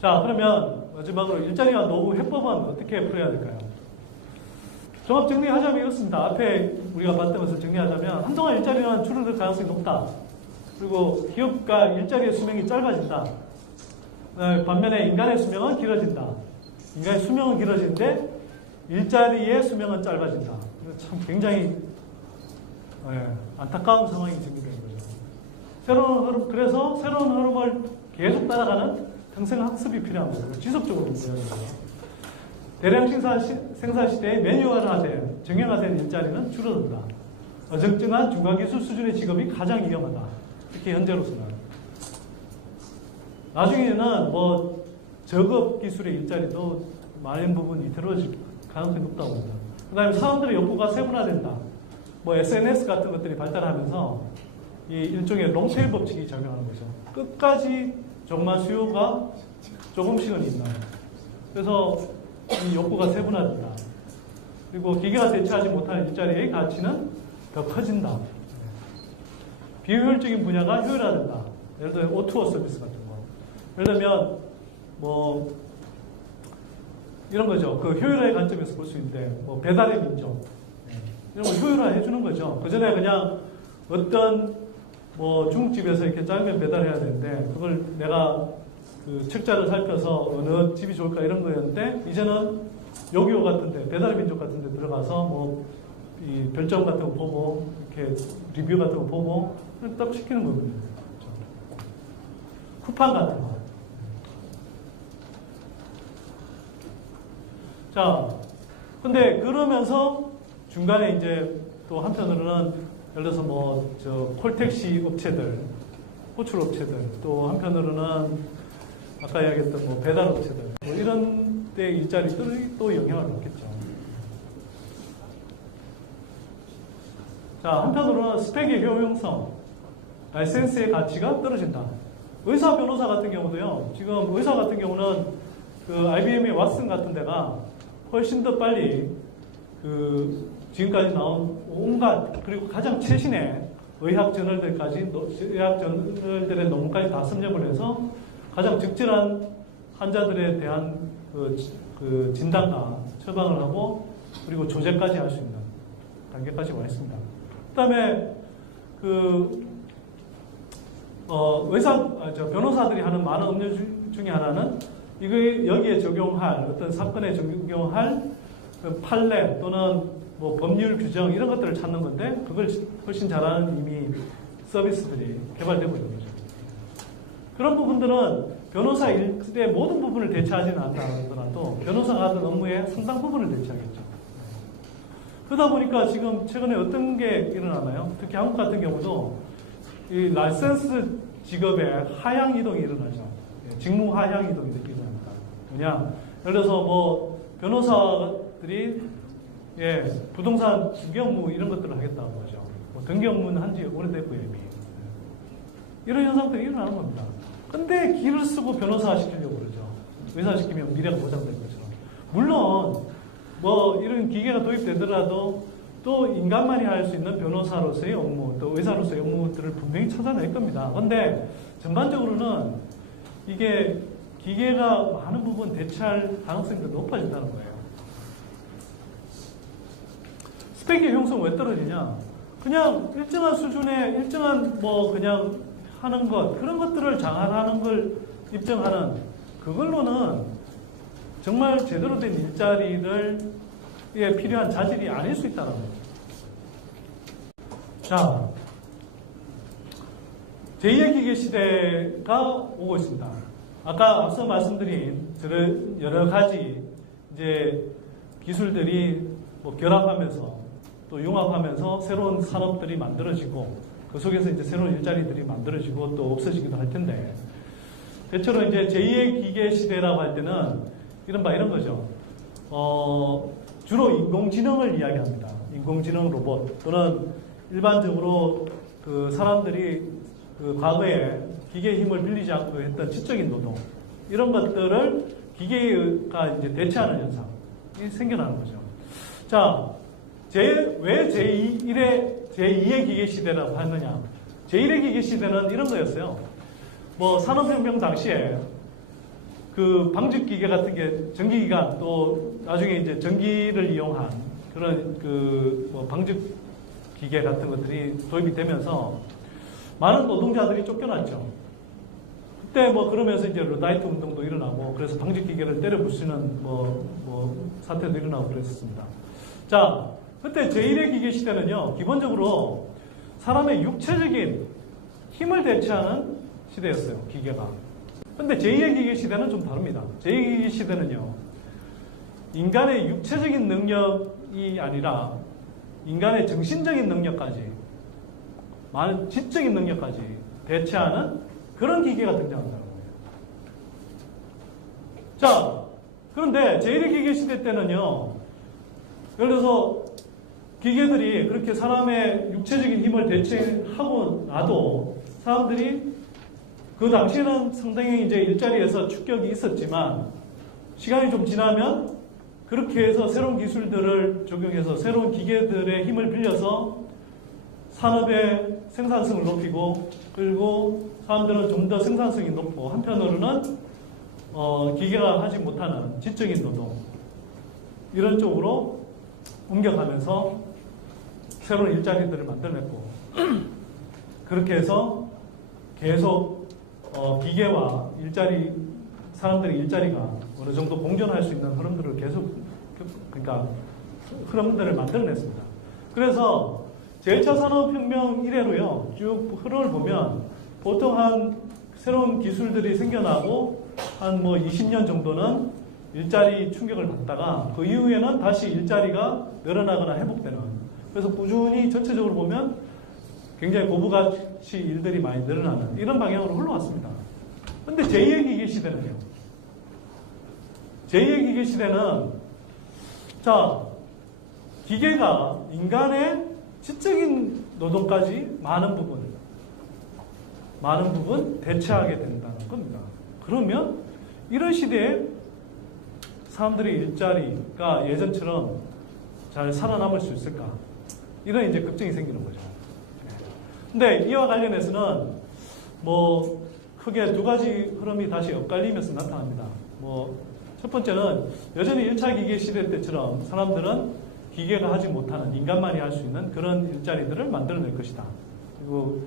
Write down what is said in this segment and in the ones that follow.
자, 그러면 마지막으로 일자리와 노후 해법은 어떻게 풀어야 될까요? 종합 정리하자면 이렇습니다. 앞에 우리가 봤던 것을 정리하자면 한동안 일자리는 줄어들 가능성이 높다. 그리고 기업가 일자리의 수명이 짧아진다. 반면에 인간의 수명은 길어진다. 인간의 수명은 길어지는데 일자리의 수명은 짧아진다. 참 굉장히 안타까운 상황이 생기는 거죠. 그래서 새로운 흐름을 계속 따라가는 평생 학습이 필요한 거예요. 지속적으로 필요한 거예요. 대량 생산 시대에 매뉴얼화된, 정형화된 일자리는 줄어든다. 어정쩡한 중간기술 수준의 직업이 가장 위험하다. 특히 현재로서는. 나중에는 뭐 저급 기술의 일자리도 많은 부분 이태로질 가능성이 높다고 봅니다. 그 다음에 사람들의 욕구가 세분화된다. 뭐 SNS 같은 것들이 발달하면서 이 일종의 롱테일 법칙이 작용하는 거죠. 끝까지 정말 수요가 조금씩은 있나. 그래서 이 욕구가 세분화된다. 그리고 기계가 대체하지 못하는 일자리의 가치는 더 커진다. 비효율적인 분야가 효율화된다. 예를 들면 O2O 서비스 같은 거. 예를 들면 뭐 이런 거죠. 그 효율화의 관점에서 볼 수 있는데 뭐 배달의 민족 이런 거 효율화해 주는 거죠. 그 전에 그냥 어떤 뭐 중국집에서 이렇게 짜장면 배달해야 되는데 그걸 내가 그 책자를 살펴서 어느 집이 좋을까 이런 거였는데 이제는 요기요 같은데 배달의 민족 같은데 들어가서 뭐 이 별점 같은 거 보고 이렇게 리뷰 같은 거 보고 딱 시키는 거거든요. 쿠팡 같은 거. 자, 근데 그러면서 중간에 이제 또 한편으로는 예를 들어서 뭐 저 콜택시 업체들, 호출 업체들, 또 한편으로는 아까 이야기했던 뭐 배달 업체들, 뭐 이런 데 일자리들이 또 영향을 받겠죠. 자, 한편으로는 스펙의 효용성, 라이센스의 가치가 떨어진다. 의사, 변호사 같은 경우도요, 지금 의사 같은 경우는 그 IBM의 왓슨 같은 데가 훨씬 더 빨리 그 지금까지 나온 온갖 그리고 가장 최신의 의학 저널들까지 의학 저널들의 논문까지 다 섭렵을 해서 가장 적절한 환자들에 대한 그 진단과 처방을 하고 그리고 조제까지 할 수 있는 단계까지 와 있습니다. 그다음에 변호사들이 하는 많은 업무 중에 하나는 이거 여기에 적용할 어떤 사건에 적용할 판례 또는 뭐 법률 규정 이런 것들을 찾는 건데 그걸 훨씬 잘하는 이미 서비스들이 개발되고 있는 거죠. 그런 부분들은 변호사 일의 모든 부분을 대체하지는 않다 하더라도 변호사가 하던 업무의 상당 부분을 대체하겠죠. 그러다 보니까 지금 최근에 어떤 게 일어나나요? 특히 한국 같은 경우도 이 라이센스 직업의 하향 이동이 일어나죠. 직무 하향 이동이 일어납니다. 뭐냐? 예를 들어서 뭐 변호사들이 부동산 등기 업무 이런 것들을 하겠다는 거죠. 뭐 등기 업무는 한지 오래됐고요, 이미. 이런 현상들이 일어나는 겁니다. 근데 기를 쓰고 변호사 시키려고 그러죠. 의사 시키면 미래가 보장될 것처럼. 물론 뭐 이런 기계가 도입되더라도 또 인간만이 할 수 있는 변호사로서의 업무, 또 의사로서의 업무들을 분명히 찾아낼 겁니다. 근데 전반적으로는 이게 기계가 많은 부분 대체할 가능성이 더 높아진다는 거예요. 스펙의 효용성 왜 떨어지냐? 그냥 일정한 수준의 일정한 뭐 그냥 하는 것 그런 것들을 장악하는 걸 입증하는 그걸로는 정말 제대로 된 일자리를 필요한 자질이 아닐 수 있다는 거죠. 자, 제2의 기계 시대가 오고 있습니다. 아까 앞서 말씀드린 여러 가지 이제 기술들이 뭐 결합하면서 또 융합하면서 새로운 산업들이 만들어지고 그 속에서 이제 새로운 일자리들이 만들어지고 또 없어지기도 할 텐데 대체로 이제 제2의 기계 시대라고 할 때는 이런 거죠. 주로 인공지능을 이야기합니다. 인공지능 로봇 또는 일반적으로 그 사람들이 그 과거에 기계의 힘을 빌리지 않고 했던 지적인 노동 이런 것들을 기계가 이제 대체하는 현상이 생겨나는 거죠. 자, 왜 제2의 기계 시대라고 하느냐? 제1의 기계 시대는 이런 거였어요. 뭐 산업혁명 당시에 그 방직기계 같은 게 전기기관 또 나중에 이제 전기를 이용한 그런 뭐 방직기계 같은 것들이 도입이 되면서 많은 노동자들이 쫓겨났죠. 그때 뭐 그러면서 이제 러다이트 운동도 일어나고 그래서 방직기계를 때려 부수는 사태도 일어나고 그랬었습니다. 자, 그때 제1의 기계 시대는요, 기본적으로 사람의 육체적인 힘을 대체하는 시대였어요, 기계가. 근데 제2의 기계 시대는 좀 다릅니다. 제2의 기계 시대는요, 인간의 육체적인 능력이 아니라 인간의 정신적인 능력까지, 많은 지적인 능력까지 대체하는 그런 기계가 등장한다는 거예요. 자, 그런데 제1의 기계 시대 때는요, 예를 들어서 기계들이 그렇게 사람의 육체적인 힘을 대체하고 나도 사람들이 그 당시에는 상당히 이제 일자리에서 축격이 있었지만 시간이 좀 지나면 그렇게 해서 새로운 기술들을 적용해서 새로운 기계들의 힘을 빌려서 산업의 생산성을 높이고 그리고 사람들은 좀 더 생산성이 높고 한편으로는 기계가 하지 못하는 지적인 노동 이런 쪽으로 옮겨가면서 새로운 일자리들을 만들어냈고 그렇게 해서 계속 기계와 사람들의 일자리가 어느 정도 공존할 수 있는 흐름들을 계속 그러니까 흐름들을 만들어냈습니다. 그래서 제1차 산업혁명 이래로요 쭉 흐름을 보면 보통 한 새로운 기술들이 생겨나고 한 20년 정도는 일자리 충격을 받다가 그 이후에는 다시 일자리가 늘어나거나 회복되는 그래서 꾸준히 전체적으로 보면 굉장히 고부가치 일들이 많이 늘어나는 이런 방향으로 흘러왔습니다. 그런데 제2의 기계 시대는요. 제2의 기계 시대는 자 기계가 인간의 지적인 노동까지 많은 부분 대체하게 된다는 겁니다. 그러면 이런 시대에 사람들의 일자리가 예전처럼 잘 살아남을 수 있을까? 이런 이제 걱정이 생기는 거죠. 근데 이와 관련해서는 크게 두 가지 흐름이 다시 엇갈리면서 나타납니다. 첫 번째는 여전히 1차 기계 시대 때처럼 사람들은 기계가 하지 못하는 인간만이 할 수 있는 그런 일자리들을 만들어낼 것이다. 그리고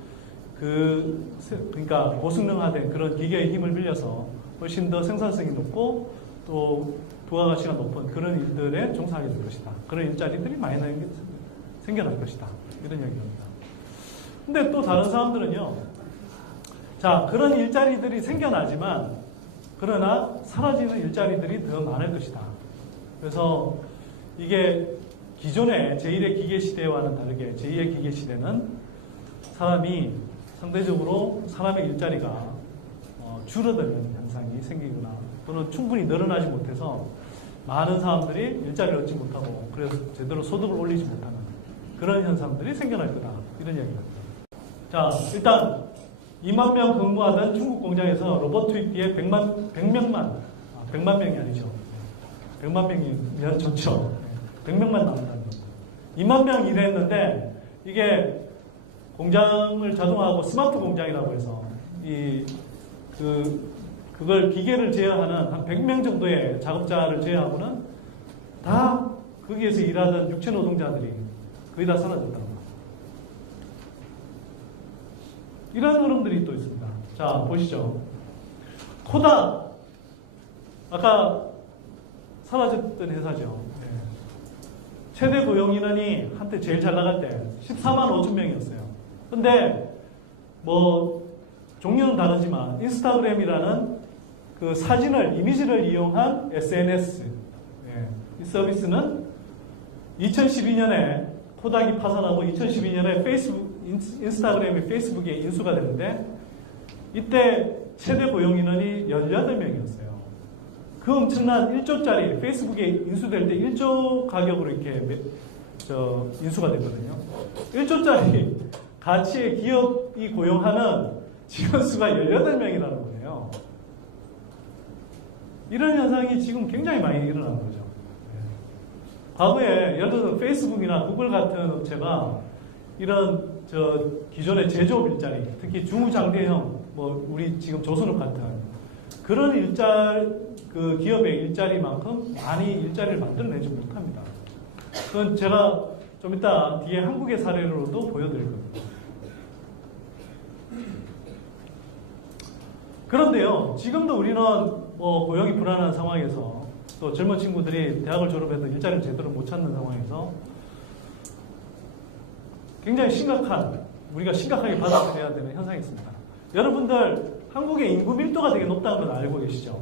그러니까 고성능화된 그런 기계의 힘을 빌려서 훨씬 더 생산성이 높고 또 부가가치가 높은 그런 일들에 종사하게 될 것이다. 그런 일자리들이 많이 생겨날 것이다. 이런 이야기입니다. 근데 또 다른 사람들은요. 자, 그런 일자리들이 생겨나지만 그러나 사라지는 일자리들이 더 많을 것이다. 그래서 이게 기존의 제1의 기계 시대와는 다르게 제2의 기계 시대는 사람이 상대적으로 사람의 일자리가 줄어드는 현상이 생기거나 또는 충분히 늘어나지 못해서 많은 사람들이 일자리를 얻지 못하고 그래서 제대로 소득을 올리지 못하는 그런 현상들이 생겨날 거다. 이런 이야기입니다. 자, 일단 2만 명 근무하던 중국 공장에서 로봇 투입 뒤에 100명만 100만 명이 아니죠. 100만 명이면 좋죠. 100명만 남았다는 겁니다. 2만 명 일했는데 이게 공장을 자동화하고 스마트 공장이라고 해서 그걸 기계를 제어하는 한 100명 정도의 작업자를 제어하고는 다 거기에서 일하던 육체 노동자들이 거의 다 사라졌다는 겁니다. 이런 흐름들이 또 있습니다. 자, 보시죠. 코다 아까 사라졌던 회사죠. 네. 최대 고용 인원이 한때 제일 잘 나갈 때 14만 5천 명이었어요. 근데 종류는 다르지만 인스타그램이라는 그 이미지를 이용한 SNS 이 서비스는 2012년에 코닥이 파산하고 2012년에 인스타그램이 페이스북에 인수가 되는데 이때 최대 고용 인원이 18명이었어요. 그 엄청난 1조짜리 페이스북에 인수될 때 1조 가격으로 이렇게 인수가 됐거든요. 1조짜리 가치의 기업이 고용하는 직원 수가 18명이라는 거예요. 이런 현상이 지금 굉장히 많이 일어나는 거죠. 과거에 예를 들어서 페이스북이나 구글 같은 업체가 이런 기존의 제조업 일자리, 특히 중후장대형, 우리 지금 조선업 같은 그런 그 기업의 일자리만큼 많이 일자리를 만들어내지 못합니다. 그건 제가 좀 이따 뒤에 한국의 사례로도 보여드릴 겁니다. 그런데요, 지금도 우리는 뭐 고용이 불안한 상황에서 또 젊은 친구들이 대학을 졸업해도 일자리를 제대로 못 찾는 상황에서 굉장히 우리가 심각하게 받아들여야 되는 현상이 있습니다. 여러분들, 한국의 인구 밀도가 되게 높다는 건 알고 계시죠?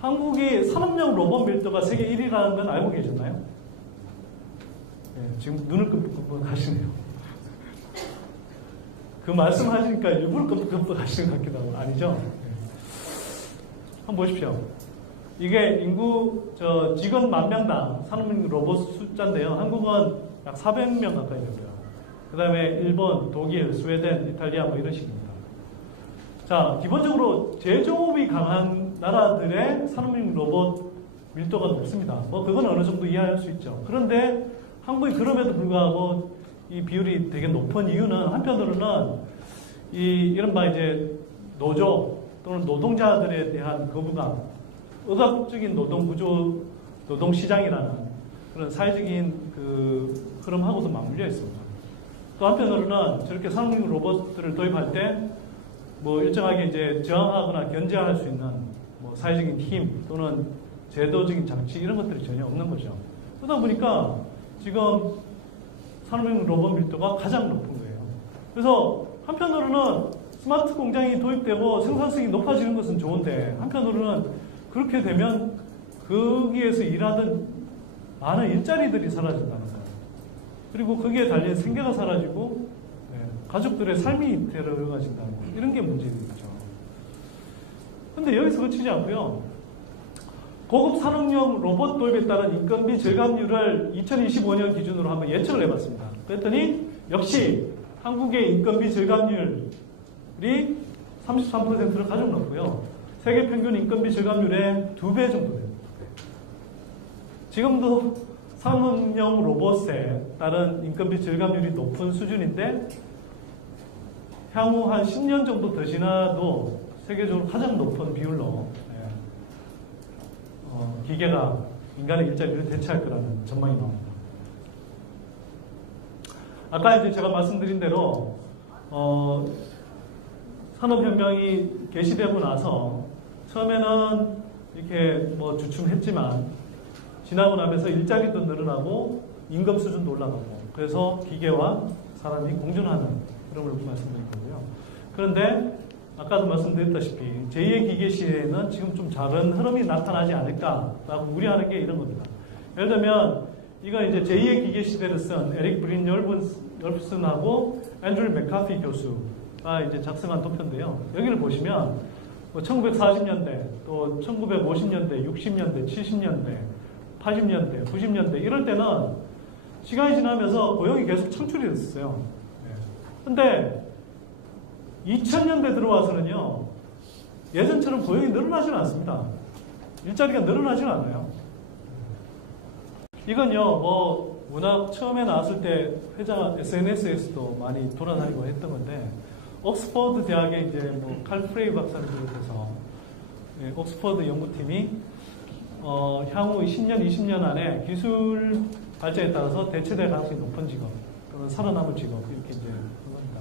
한국이 산업용 로봇 밀도가 세계 1위라는 건 알고 계셨나요? 네, 지금 눈을 끔뻑끔뻑 하시네요. 그 말씀하시니까 일부러 끔뻑끔뻑 하시는 것 같기도 하고, 아니죠? 네. 한번 보십시오. 이게 인구, 직원 10,000명당 산업용 로봇 숫자인데요. 한국은 약 400명 가까이 되고요. 그 다음에 일본, 독일, 스웨덴, 이탈리아 뭐 이런 식입니다. 자, 기본적으로 제조업이 강한 나라들의 산업용 로봇 밀도가 높습니다. 뭐 그건 어느 정도 이해할 수 있죠. 그런데 한국이 그럼에도 불구하고 이 비율이 되게 높은 이유는 한편으로는 이른바 이제 노조 또는 노동자들에 대한 거부감, 의학적인 노동 구조, 노동 시장이라는 그런 사회적인 그 흐름하고도 맞물려 있습니다. 또 한편으로는 저렇게 산업용 로봇들을 도입할 때 뭐 일정하게 이제 저항하거나 견제할 수 있는 뭐 사회적인 힘 또는 제도적인 장치 이런 것들이 전혀 없는 거죠. 그러다 보니까 지금 산업용 로봇 밀도가 가장 높은 거예요. 그래서 한편으로는 스마트 공장이 도입되고 생산성이 높아지는 것은 좋은데 한편으로는 그렇게 되면 거기에서 일하던 많은 일자리들이 사라진다는 거예요. 그리고 거기에 달린 생계가 사라지고 가족들의 삶이 데려가진다는 거 이런 게 문제겠죠. 그런데 여기서 그치지 않고요. 고급 산업용 로봇 도입에 따른 인건비 절감률을 2025년 기준으로 한번 예측을 해봤습니다. 그랬더니 역시 한국의 인건비 절감률이 33%를 가장 높고요. 세계 평균 인건비 절감률의 2배 정도 됩니다. 지금도 산업용 로봇에 따른 인건비 절감률이 높은 수준인데 향후 한 10년 정도 더 지나도 세계적으로 가장 높은 비율로 기계가 인간의 일자리를 대체할 거라는 전망이 나옵니다. 아까 이제 제가 말씀드린 대로 산업혁명이 개시되고 나서 처음에는 이렇게 뭐 주춤했지만 지나고 나면서 일자리도 늘어나고 임금 수준도 올라가고 그래서 기계와 사람이 공존하는 흐름을 말씀드린 거고요. 그런데 아까도 말씀드렸다시피 제2의 기계 시대에는 지금 좀 다른 흐름이 나타나지 않을까라고 우려하는 게 이런 겁니다. 예를 들면 이건 이제 제2의 기계 시대를 쓴 에릭 브린 열슨하고 앤드류 맥카피 교수가 이제 작성한 도표인데요. 여기를 보시면 뭐 1940년대, 또 1950년대, 60년대, 70년대, 80년대, 90년대 이럴 때는 시간이 지나면서 고용이 계속 창출이 됐어요. 근데 2000년대 들어와서는요, 예전처럼 고용이 늘어나지는 않습니다. 일자리가 늘어나지는 않아요. 이건요, 뭐, 워낙 처음에 나왔을 때 회자 SNS에서도 많이 돌아다니고 했던 건데, 옥스퍼드 대학의 이제 뭐, 칼 프레이 박사를 비롯해서, 옥스퍼드 연구팀이, 향후 10년, 20년 안에 기술 발전에 따라서 대체될 가능성이 높은 직업, 또는 살아남을 직업, 이렇게 이제 한 겁니다.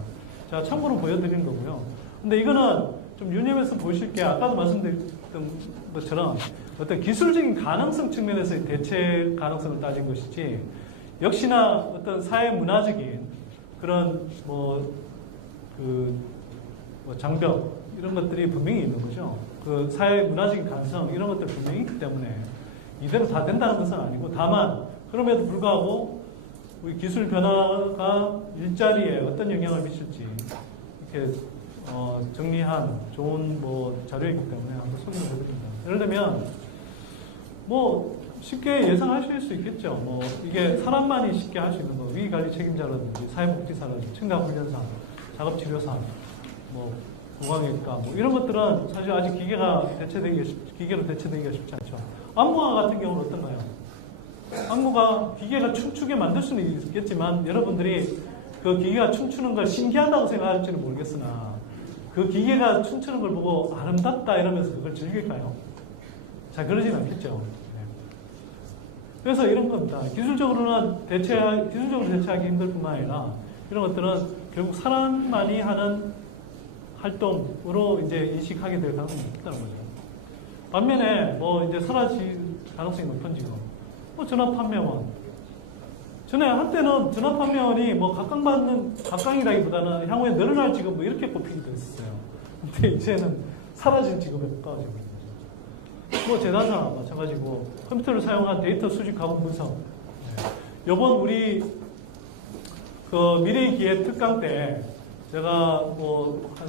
자, 참고로 보여드리는 거고요. 근데 이거는 좀 유념해서 보실 게 아까도 말씀드렸던 것처럼 어떤 기술적인 가능성 측면에서의 대체 가능성을 따진 것이지 역시나 어떤 사회 문화적인 그런 장벽 이런 것들이 분명히 있는 거죠. 그 사회 문화적인 가능성 이런 것들 분명히 있기 때문에 이대로 다 된다는 것은 아니고 다만 그럼에도 불구하고 우리 기술 변화가 일자리에 어떤 영향을 미칠지 이렇게 정리한 좋은 자료이기 때문에 한번 소개를 해드립니다. 예를 들면 쉽게 예상하실 수 있겠죠. 이게 사람만이 쉽게 할 수 있는 거 위관리 책임자라든지 사회복지사라든지 청각훈련사, 작업치료사, 보강외과 이런 것들은 사실 아직 기계로 대체되기가 쉽지 않죠. 안무가 같은 경우는 어떤가요? 안무가 기계가 춤추게 만들 수는 있겠지만 여러분들이 그 기계가 춤추는 걸 신기하다고 생각할지는 모르겠으나 그 기계가 춤추는 걸 보고 아름답다 이러면서 그걸 즐길까요? 자, 그러진 않겠죠. 네. 그래서 이런 겁니다. 기술적으로 대체하기 힘들 뿐만 아니라 이런 것들은 결국 사람만이 하는 활동으로 이제 인식하게 될 가능성이 있다는 거죠. 반면에 뭐 이제 사라질 가능성이 높은 지금 뭐 전화 판매원. 전에 한때는 전화 판매원이 뭐 각광이라기보다는 향후에 늘어날 직업 뭐 이렇게 꼽히기도 했었어요. 근데 이제는 사라진 직업에 가까워지고 있는 거죠. 뭐 재단사 마찬가지고 컴퓨터를 사용한 데이터 수집 가공 분석. 요번 우리 그 미래의 기회 특강 때 제가 뭐 한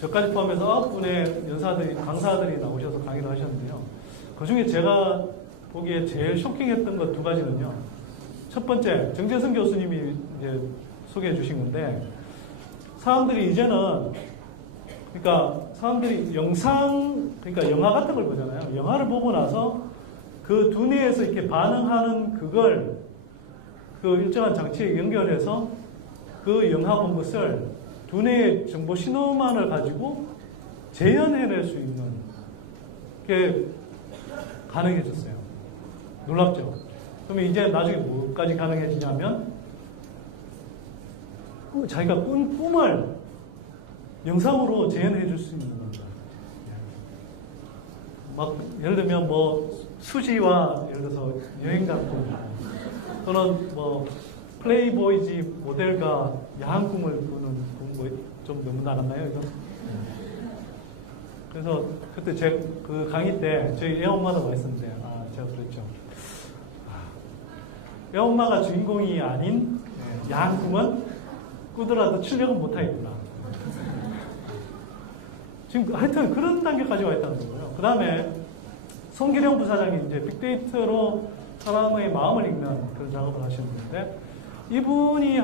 저까지 포함해서 9분의 연사들이 강사들이 나오셔서 강의를 하셨는데요. 그 중에 제가 보기에 제일 쇼킹했던 것 두 가지는요. 첫 번째, 정재승 교수님이 이제 소개해 주신 건데, 사람들이 이제는, 그러니까 사람들이 그러니까 영화 같은 걸 보잖아요. 영화를 보고 나서 그 두뇌에서 이렇게 반응하는 그걸 그 일정한 장치에 연결해서 그 영화 본 것을 두뇌의 정보 신호만을 가지고 재현해낼 수 있는 게 가능해졌어요. 놀랍죠? 그러면 이제 나중에 뭐까지 가능해지냐면 자기가 꾼 꿈을 영상으로 재현해 줄 수 있는 겁니다. 막 예를 들면 뭐 수지와 예를 들어서 여행 간 꿈 또는 뭐 플레이보이지 모델과 야한 꿈을 꾸는 꿈 뭐 좀 너무 나갔나요 이거? 그래서 그때 제 그 강의 때 저희 애엄마도 와 있었는데 제가 그랬죠. 애엄마가 주인공이 아닌 야한 꿈은 꾸더라도 출력은 못하겠구나. 지금 하여튼 그런 단계까지 와 있다는 거고요. 그 다음에 송기령 부사장이 이제 빅데이터로 사람의 마음을 읽는 그런 작업을 하셨는데 이분이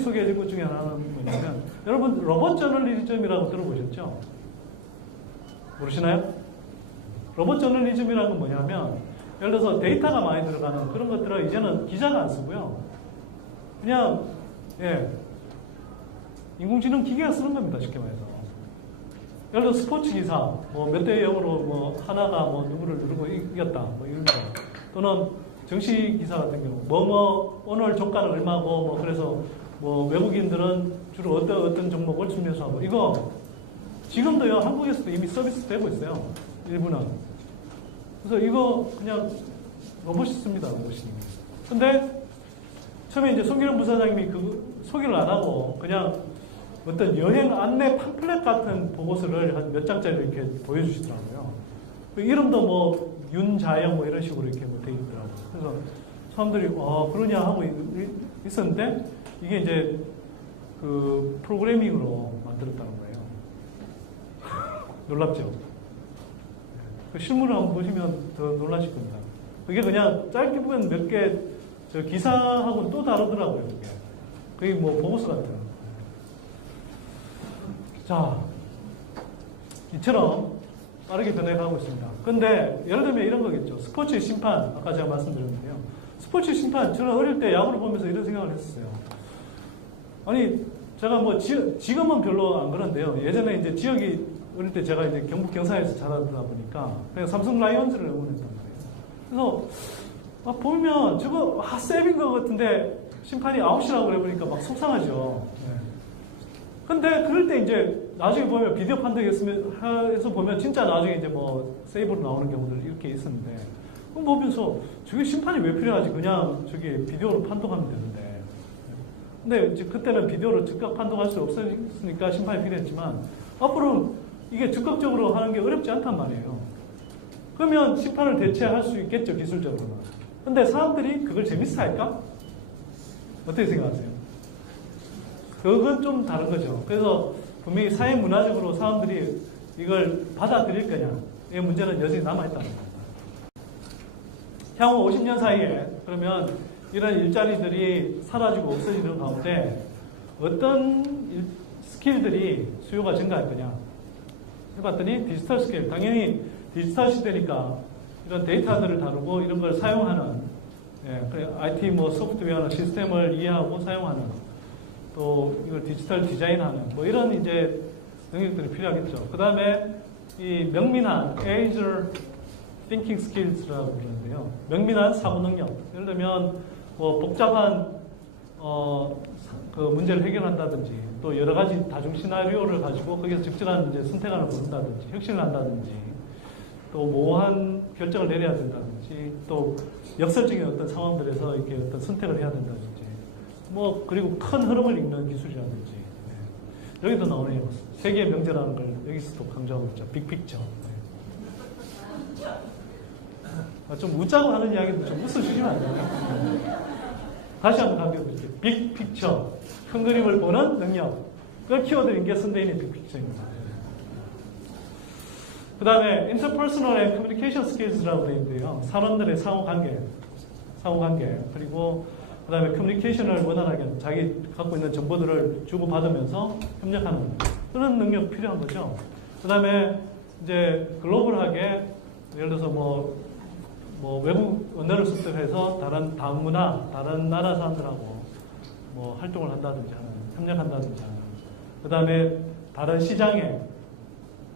소개해 준 것 중에 하나는 뭐냐면 여러분 로봇 저널리즘이라고 들어보셨죠? 모르시나요? 로봇 저널리즘이라는 건 뭐냐면 예를 들어서 데이터가 많이 들어가는 그런 것들을 이제는 기자가 안 쓰고요. 그냥 인공지능 기계가 쓰는 겁니다. 쉽게 말해서. 예를 들어 스포츠 기사 뭐 몇 대 0으로 뭐 하나가 뭐 누구를 누르고 이겼다 뭐 이런 거 또는 정시 기사 같은 경우 뭐뭐 오늘 종가는 얼마고 뭐 그래서 뭐 외국인들은 주로 어떤 종목을 중요시하고 이거 지금도요 한국에서도 이미 서비스 되고 있어요. 일부는. 그래서 이거 그냥 로봇이 씁니다. 로봇이. 근데 처음에 이제 송기령 부사장님이 그 소개를 안 하고 그냥 어떤 여행 안내 팜플렛 같은 보고서를 한 몇 장짜리 이렇게 보여주시더라고요. 그 이름도 뭐 윤자영 뭐 이런 식으로 이렇게 뭐 돼 있더라고요. 그래서 사람들이 그러냐 하고 있었는데 이게 이제 그 프로그래밍으로 만들었다는 거예요. 놀랍죠? 그 실물을 한번 보시면 더 놀라실 겁니다. 그게 그냥 짧게 보면 몇 개 기사하고는 또 다르더라고요. 그게 뭐 보고서 같아요. 자, 이처럼 빠르게 변해가고 있습니다. 근데 예를 들면 이런 거겠죠. 스포츠 심판, 아까 제가 말씀드렸는데요. 스포츠 심판, 저는 어릴 때 야구를 보면서 이런 생각을 했었어요. 아니, 제가 뭐 지금은 별로 안 그런데요. 예전에 이제 지역이 어릴 때 제가 이제 경북 경사에서 자라다 보니까 그냥 삼성 라이온즈를 응원했단 말이에요. 그래서 보면 저거 세빈 것 같은데 심판이 아웃이라고 그래보니까 막 속상하죠. 근데 그럴 때 이제 나중에 보면 비디오 판독해서 보면 진짜 나중에 이제 뭐 세이브로 나오는 경우들 이렇게 있었는데 그럼 보면서 저게 심판이 왜 필요하지? 그냥 저기 비디오로 판독하면 되는데. 근데 이제 그때는 비디오로 즉각 판독할 수 없으니까 심판이 필요했지만 앞으로는 이게 즉각적으로 하는 게 어렵지 않단 말이에요. 그러면 심판을 대체할 수 있겠죠, 기술적으로는. 근데 사람들이 그걸 재밌어 할까? 어떻게 생각하세요? 그건 좀 다른 거죠. 그래서 분명히 사회 문화적으로 사람들이 이걸 받아들일 거냐. 이 문제는 여전히 남아있다는 겁니다. 향후 50년 사이에 그러면 이런 일자리들이 사라지고 없어지는 가운데 어떤 스킬들이 수요가 증가할 거냐. 해봤더니 디지털 스킬. 당연히 디지털 시대니까 이런 데이터들을 다루고 이런 걸 사용하는 IT 뭐 소프트웨어나 시스템을 이해하고 사용하는 또 이걸 디지털 디자인하는 뭐 이런 이제 능력들이 필요하겠죠. 그 다음에 이 명민한 Agile Thinking Skills라고 그러는데요. 명민한 사고 능력. 예를 들면 뭐 복잡한 그 문제를 해결한다든지 또 여러 가지 다중 시나리오를 가지고 거기서 적절한 이제 선택안을 고른다든지 혁신을 한다든지 또 모호한 결정을 내려야 된다든지 또 역설적인 어떤 상황들에서 이렇게 어떤 선택을 해야 된다든지 뭐 그리고 큰 흐름을 읽는 기술이라든지 여기도 나오네요. 세계의 명제라는 걸 여기서도 강조하고 있죠. 빅픽처. 좀 웃자고 하는 이야기도 좀 웃어주시면 안 돼요? 다시 한번 강조드릴게요. 빅픽처. 큰 그림을 보는 능력. 그걸 키워드인 게 선대인의 빅픽처입니다. 그 다음에 interpersonal and communication skills라고 되어 있는데요. 사람들의 상호관계. 그리고 그 다음에 커뮤니케이션을 원활하게 자기 갖고 있는 정보들을 주고받으면서 협력하는 그런 능력 필요한 거죠. 그 다음에 이제 글로벌하게 예를 들어서 뭐 외국 언어를 습득해서 다른 문화, 다른 나라 사람들하고 뭐 활동을 한다든지 하는, 협력한다든지 하는. 그 다음에 다른 시장에,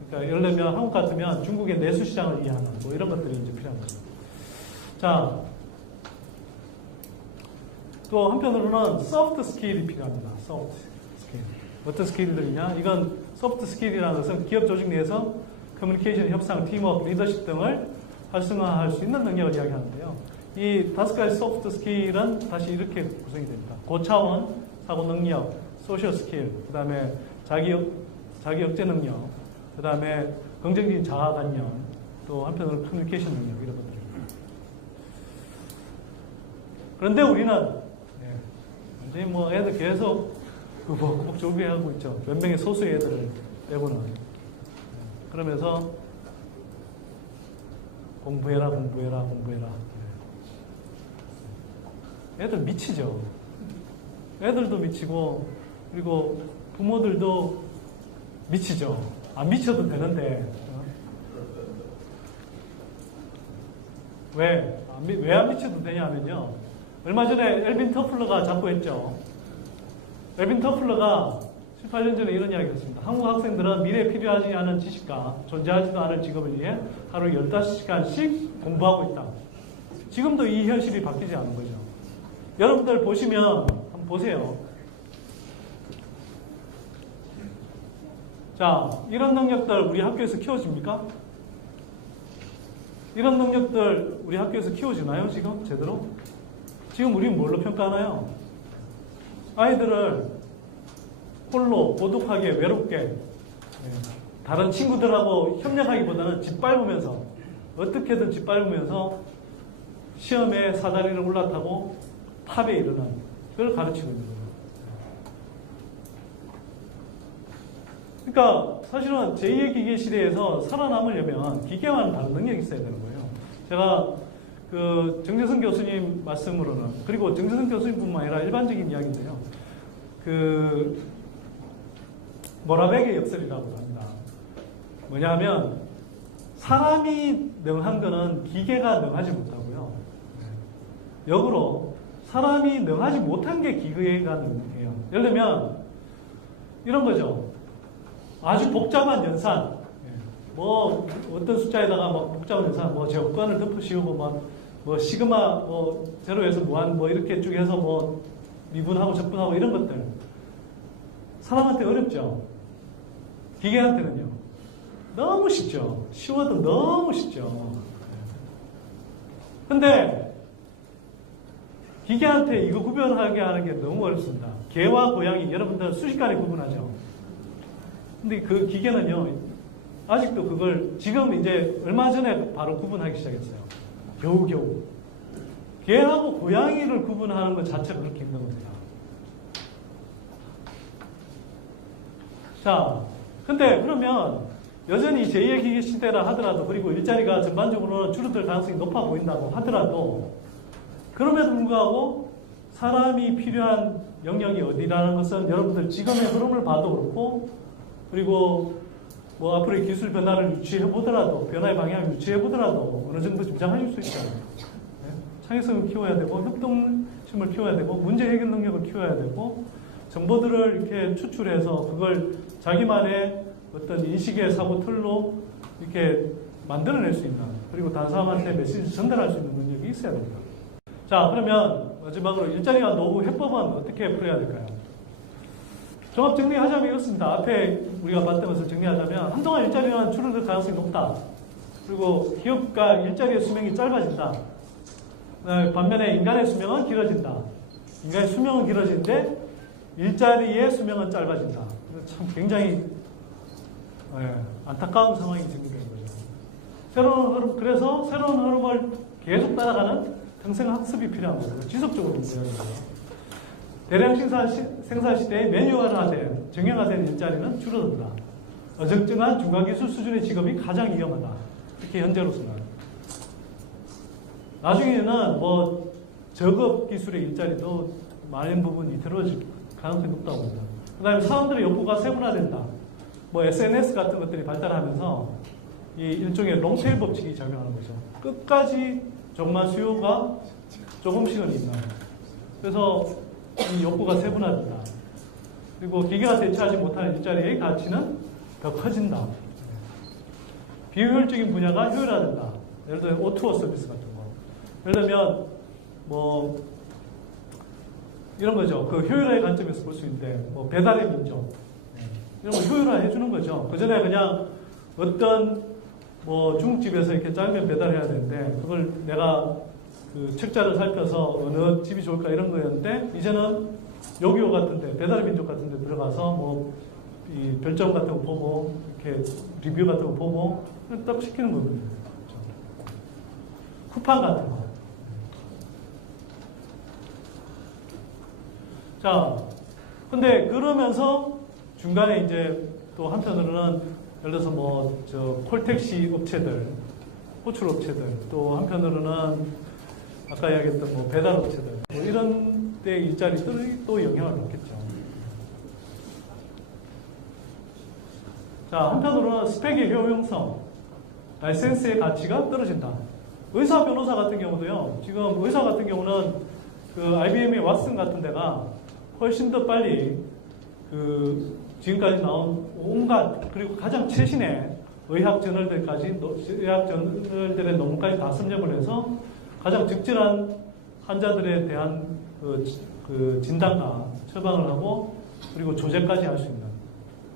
그러니까 예를 들면 한국 같으면 중국의 내수 시장을 이해하는 뭐 이런 것들이 이제 필요한 거죠. 자, 또 한편으로는 소프트 스킬이 필요합니다. 소프트 스킬. 어떤 스킬들이냐? 이건 소프트 스킬이라는 것은 기업 조직 내에서 커뮤니케이션, 협상, 팀워크, 리더십 등을 활성화할 수 있는 능력을 이야기하는데요. 이 5가지 소프트 스킬은 다시 이렇게 구성이 됩니다. 고차원, 사고 능력, 소셜 스킬, 그 다음에 자기 억제 능력, 그 다음에 긍정적인 자아관념, 또 한편으로 커뮤니케이션 능력, 이런 것들입니다. 그런데 우리는 완전히 뭐 애들 계속 구복 조비하고 있죠. 몇 명의 소수의 애들을 빼고는. 그러면서 공부해라. 애들 미치죠. 애들도 미치고 그리고 부모들도 미치죠. 안 미쳐도 되는데 왜 안 미쳐도 되냐면요. 얼마 전에 엘빈 터플러가 자부했죠. 엘빈 터플러가 18년 전에 이런 이야기를 했습니다. 한국 학생들은 미래에 필요하지 않은 지식과 존재하지도 않을 직업을 위해 하루 15시간씩 공부하고 있다. 지금도 이 현실이 바뀌지 않은 거죠. 여러분들 보시면 한번 보세요. 자, 이런 능력들 우리 학교에서 키워집니까? 이런 능력들 우리 학교에서 키워지나요? 지금 제대로? 지금 우리는 뭘로 평가하나요? 아이들을 홀로 고독하게 외롭게 다른 친구들하고 협력하기보다는 짓밟으면서 어떻게든 짓밟으면서 시험에 사다리를 올라타고 탑에 이르는 그걸 가르치고 있는 거예요. 그러니까 사실은 제2의 기계 시대에서 살아남으려면 기계와는 다른 능력이 있어야 되는 거예요. 제가 그 정재승 교수님 말씀으로는 그리고 정재승 교수님뿐만 아니라 일반적인 이야기인데요. 그 모라백의 역설이라고 합니다. 뭐냐면 사람이 능한 거는 기계가 능하지 못하고요. 역으로 사람이 능하지 못한 게 기계가 능해요. 예를 들면 이런 거죠. 아주 복잡한 연산, 뭐 어떤 숫자에다가 뭐 복잡한 연산, 뭐 제곱관을 덮으시고 뭐 시그마 뭐 제로에서 무한 뭐 이렇게 쭉 해서 뭐 미분하고 적분하고 이런 것들 사람한테 어렵죠. 기계한테는요. 너무 쉽죠. 쉬워도 너무 쉽죠. 근데 기계한테 이거 구별하게 하는 게 너무 어렵습니다. 개와 고양이 여러분들 순식간에 구분하죠. 근데 그 기계는요. 아직도 그걸 지금 이제 얼마 전에 바로 구분하기 시작했어요. 겨우겨우. 개하고 고양이를 구분하는 것 자체가 그렇게 힘든 겁니다. 자, 근데 그러면 여전히 제2의 기계 시대라 하더라도 그리고 일자리가 전반적으로는 줄어들 가능성이 높아 보인다고 하더라도 그럼에도 불구하고 사람이 필요한 영역이 어디라는 것은 여러분들 지금의 흐름을 봐도 그렇고 그리고 뭐 앞으로의 기술 변화를 유추해 보더라도 변화의 방향을 유추해 보더라도 어느 정도 짐작할 수 있잖아요. 네? 창의성을 키워야 되고 협동심을 키워야 되고 문제 해결 능력을 키워야 되고 정보들을 이렇게 추출해서 그걸 자기만의 어떤 인식의 사고 틀로 이렇게 만들어낼 수 있는, 그리고 다른 사람한테 메시지를 전달할 수 있는 능력이 있어야 됩니다. 자, 그러면 마지막으로 일자리와 노후 해법은 어떻게 풀어야 될까요? 종합 정리하자면 이렇습니다. 앞에 우리가 봤던 것을 정리하자면 한동안 일자리는 줄어들 가능성이 높다. 그리고 기업과 일자리의 수명이 짧아진다. 반면에 인간의 수명은 길어진다. 인간의 수명은 길어지는데 일자리의 수명은 짧아진다. 참 굉장히 안타까운 상황이 지금되는 거죠. 그래서 새로운 흐름을 계속 따라가는 평생학습이 필요한 거예요. 지속적으로 필요한 거예요. 대량 생산 시대에 매뉴얼화된, 정형화된 일자리는 줄어든다. 어정쩡한 중간기술 수준의 직업이 가장 위험하다. 특히 현재로서는. 나중에는 뭐 저급 기술의 일자리도 많은 부분 위태로워질 가능성이 높다고 봅니다. 그 다음에 사람들의 욕구가 세분화된다. 뭐 SNS 같은 것들이 발달하면서 이 일종의 롱테일 법칙이 작용하는 거죠. 끝까지 정말 수요가 조금씩은 있는. 그래서 이 욕구가 세분화된다. 그리고 기계가 대체하지 못하는 일자리의 가치는 더 커진다. 비효율적인 분야가 효율화된다. 예를 들어 O2O 서비스 같은 거. 예를 들면 뭐 이런 거죠. 그 효율화의 관점에서 볼 수 있는데 뭐 배달의 민족 이런 거 효율화 해주는 거죠. 그 전에 그냥 어떤 뭐 중국집에서 이렇게 짜장면 배달해야 되는데 그걸 내가 그 책자를 살펴서 어느 집이 좋을까 이런 거였는데 이제는 요기요 같은데 배달의 민족 같은데 들어가서 뭐 이 별점 같은 거 보고 이렇게 리뷰 같은 거 보고 딱 시키는 거거든요. 쿠팡 같은 거. 자, 근데 그러면서 중간에 이제 또 한편으로는 예를 들어서 뭐 저 콜택시 업체들, 호출 업체들, 또 한편으로는 아까 이야기했던 뭐 배달 업체들, 뭐 이런 데 일자리들이 또 영향을 받겠죠. 자, 한편으로는 스펙의 효용성, 라이센스의 가치가 떨어진다. 의사, 변호사 같은 경우도요. 지금 의사 같은 경우는 그 IBM의 왓슨 같은 데가 훨씬 더 빨리 그 지금까지 나온 온갖 그리고 가장 최신의 의학 저널들까지 의학 저널들의 논문까지 다 섭렵을 해서 가장 적절한 환자들에 대한 그 진단과 처방을 하고 그리고 조제까지 할 수 있는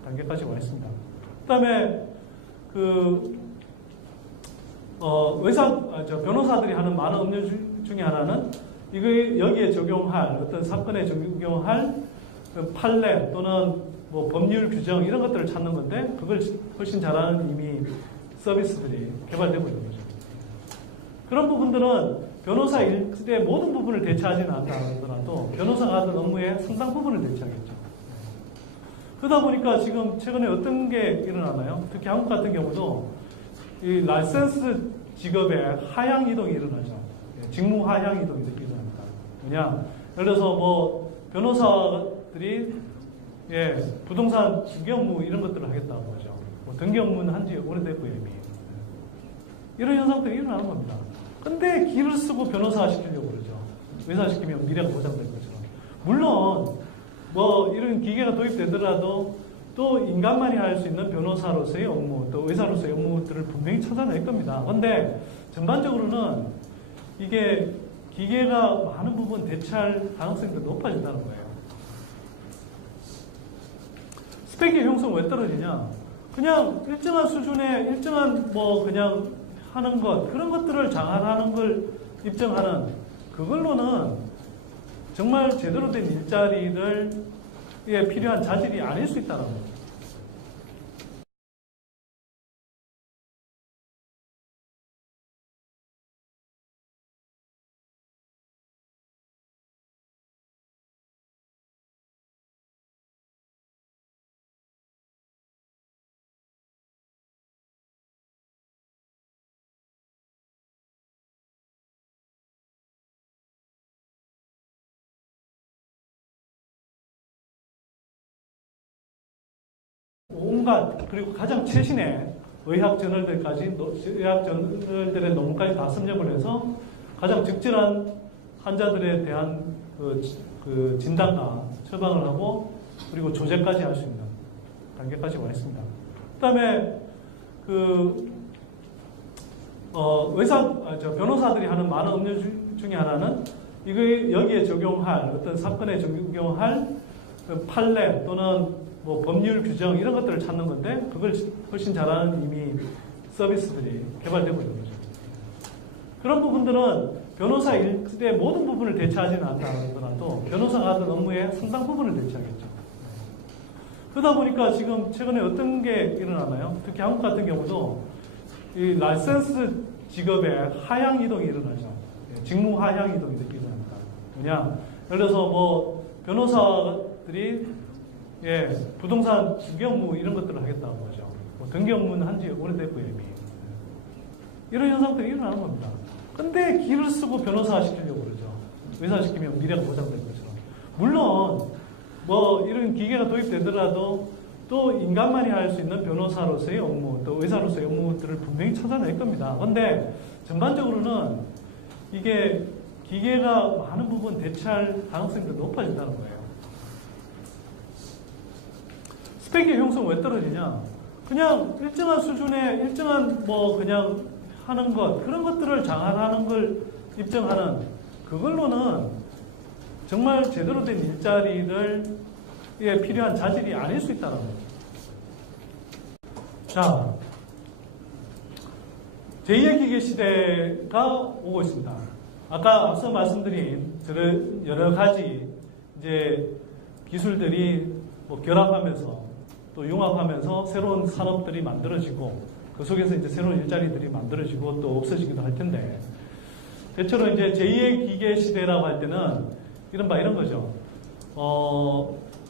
단계까지 와 있습니다. 그다음에 변호사들이 하는 많은 업무 중에 하나는 여기에 적용할 어떤 사건에 적용할 판례 또는 뭐 법률 규정 이런 것들을 찾는 건데 그걸 훨씬 잘하는 이미 서비스들이 개발되고 있는 거죠. 그런 부분들은 변호사 일의 모든 부분을 대체하지는 않다 하더라도 변호사가 하던 업무의 상당 부분을 대체하겠죠. 그러다 보니까 지금 최근에 어떤 게 일어나나요? 특히 한국 같은 경우도 이 라이센스 직업의 하향 이동이 일어나죠. 직무 하향 이동이 일어납니다. 뭐냐? 예를 들어서 뭐 변호사들이 부동산 중개 업무 이런 것들을 하겠다고 하죠. 뭐 등기 업무는 한지 오래됐고요 이미. 이런 현상들이 일어나는 겁니다. 근데 기를 쓰고 변호사 시키려고 그러죠. 의사 시키면 미래가 보장될 것처럼. 물론 뭐 이런 기계가 도입되더라도 또 인간만이 할 수 있는 변호사로서의 업무, 또 의사로서의 업무들을 분명히 찾아낼 겁니다. 근데 전반적으로는 이게 기계가 많은 부분 대체할 가능성이 더 높아진다는 거예요. 스펙의 효용성 왜 떨어지냐? 그냥 일정한 수준의 일정한 뭐 그냥 하는 것 그런 것들을 장악하는 걸 입증하는 그걸로는 정말 제대로 된 일자리를 필요한 자질이 아닐 수 있다는 거죠. 온갖 그리고 가장 최신의 의학 저널들까지 의학 저널들의 논문까지 다 섭렵을 해서 가장 적절한 환자들에 대한 그 진단과 처방을 하고 그리고 조제까지 할 수 있는 단계까지 와 있습니다. 그다음에 변호사들이 하는 많은 업무 중에 하나는 여기에 적용할 어떤 사건에 적용할 판례 또는 뭐 법률 규정 이런 것들을 찾는 건데 그걸 훨씬 잘하는 이미 서비스들이 개발되고 있는 거죠. 그런 부분들은 변호사 일의 모든 부분을 대체하지는 않는다 하더라도 변호사가 하던 업무의 상당 부분을 대체하겠죠. 그러다 보니까 지금 최근에 어떤 게 일어나나요? 특히 한국 같은 경우도 이 라이센스 직업의 하향 이동이 일어나죠. 직무 하향 이동이 일어납니다. 뭐냐? 예를 들어서 뭐 변호사들이 부동산 등기 업무 이런 것들을 하겠다고 하죠. 뭐 등기 업무는 한지 오래됐고요 이미. 이런 현상들이 일어나는 겁니다. 근데 기를 쓰고 변호사 시키려고 그러죠. 의사 시키면 미래가 보장될 것처럼. 물론 뭐 이런 기계가 도입되더라도 또 인간만이 할 수 있는 변호사로서의 업무, 또 의사로서의 업무들을 분명히 찾아낼 겁니다. 근데 전반적으로는 이게 기계가 많은 부분 대체할 가능성이 더 높아진다는 거예요. 스펙의 효용성 왜 떨어지냐? 그냥 일정한 수준의 일정한 뭐 그냥 하는 것, 그런 것들을 장악하는 걸 입증하는 그걸로는 정말 제대로 된 일자리를 필요한 자질이 아닐 수 있다는 거죠. 자, 제2의 기계 시대가 오고 있습니다. 아까 앞서 말씀드린 여러 가지 이제 기술들이 뭐 결합하면서 또 융합하면서 새로운 산업들이 만들어지고 그 속에서 이제 새로운 일자리들이 만들어지고 또 없어지기도 할 텐데 대체로 이제 제2의 기계 시대라고 할 때는 이런 거죠.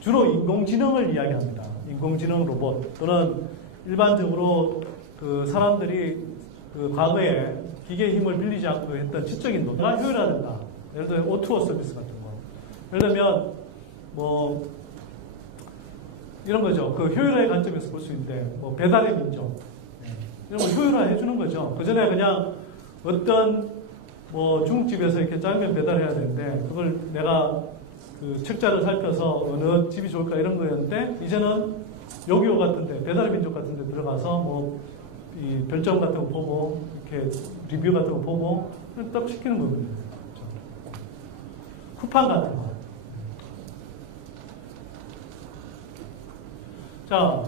주로 인공지능을 이야기합니다. 인공지능 로봇 또는 일반적으로 그 사람들이 그 과거에 기계의 힘을 빌리지 않고 했던 지적인 노동가 효율화된다. 예를 들어 O2O 서비스 같은 거. 예를 들면 뭐 이런 거죠. 그 효율화의 관점에서 볼 수 있는데 뭐 배달의 민족 이런 걸 효율화해 주는 거죠. 그 전에 그냥 어떤 뭐 중국집에서 이렇게 짜장면 배달해야 되는데 그걸 내가 그 책자를 살펴서 어느 집이 좋을까 이런 거였는데 이제는 요기요 같은데 배달의 민족 같은데 들어가서 뭐 이 별점 같은 거 보고 이렇게 리뷰 같은 거 보고 딱 시키는 거거든요. 쿠팡 같은 거. 자,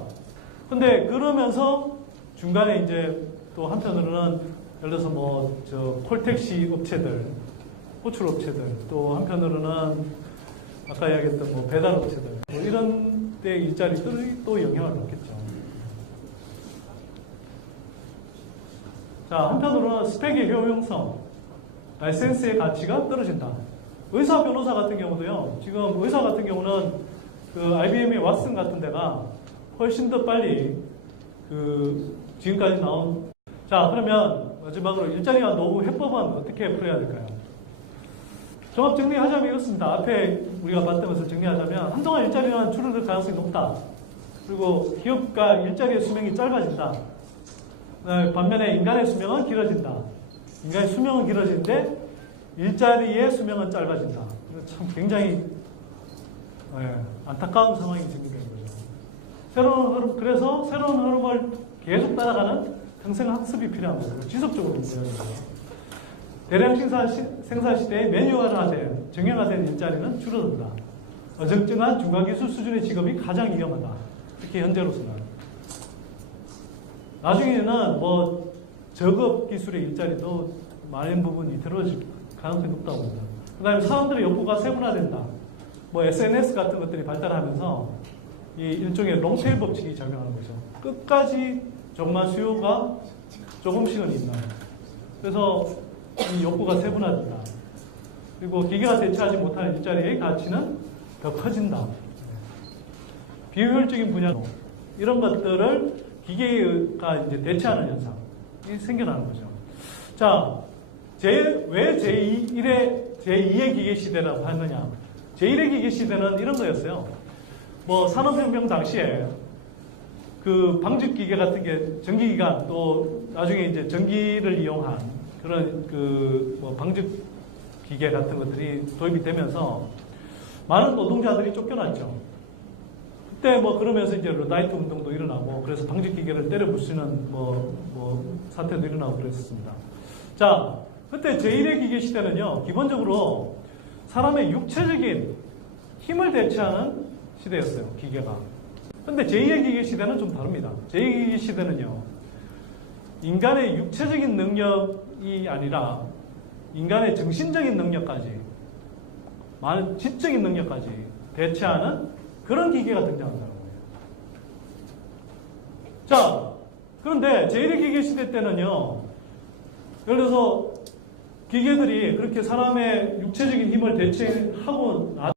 근데 그러면서 중간에 이제 또 한편으로는 예를 들어서 뭐 콜택시 업체들, 호출 업체들, 또 한편으로는 아까 이야기했던 뭐 배달 업체들, 뭐 이런 데 일자리들이 또 영향을 받겠죠. 자, 한편으로는 스펙의 효용성, 라이센스의 가치가 떨어진다. 의사, 변호사 같은 경우도요, 지금 의사 같은 경우는 그 IBM의 왓슨 같은 데가 훨씬 더 빨리 그 지금까지 나온. 자, 그러면 마지막으로 일자리와 노후 해법은 어떻게 풀어야 될까요? 종합 정리하자면 이렇습니다. 앞에 우리가 봤던 것을 정리하자면 한동안 일자리는 줄어들 가능성이 높다. 그리고 기업과 일자리의 수명이 짧아진다. 반면에 인간의 수명은 길어진다. 인간의 수명은 길어지는데 일자리의 수명은 짧아진다. 참 굉장히 안타까운 상황이 생기는 거죠. 그래서 새로운 흐름을 계속 따라가는 평생학습이 필요한 거예요. 지속적으로 필요한 거예요. 대량 생산 시대에 매뉴얼화된, 정형화된 일자리는 줄어든다. 어정쩡한 중간기술 수준의 직업이 가장 위험하다. 특히 현재로서는. 나중에는 뭐 저급 기술의 일자리도 많은 부분 이태로질 가능성이 높다고 봅니다. 그 다음에 사람들의 욕구가 세분화된다. 뭐 SNS 같은 것들이 발달하면서 이 일종의 롱테일 법칙이 작용하는 거죠. 끝까지 정말 수요가 조금씩은 있나요. 그래서 이 욕구가 세분화된다. 그리고 기계가 대체하지 못하는 일자리의 가치는 더 커진다. 비효율적인 분야로 이런 것들을 기계가 이제 대체하는 현상이 생겨나는 거죠. 자, 왜 제2의 기계 시대라고 하느냐? 제1의 기계 시대는 이런 거였어요. 뭐 산업혁명 당시에 그 방직기계 같은 게 전기기관 또 나중에 이제 전기를 이용한 그런 뭐 방직기계 같은 것들이 도입이 되면서 많은 노동자들이 쫓겨났죠. 그때 뭐 그러면서 이제 러다이트 운동도 일어나고 그래서 방직 기계를 때려 부수는 사태도 일어나고 그랬었습니다. 자, 그때 제1의 기계 시대는요, 기본적으로 사람의 육체적인 힘을 대체하는 시대였어요, 기계가. 근데 제2의 기계 시대는 좀 다릅니다. 제2의 기계 시대는요, 인간의 육체적인 능력이 아니라 인간의 정신적인 능력까지, 많은 지적인 능력까지 대체하는 그런 기계가 등장한다는 거예요. 자, 그런데 제1의 기계 시대 때는요, 예를 들어서 기계들이 그렇게 사람의 육체적인 힘을 대체하고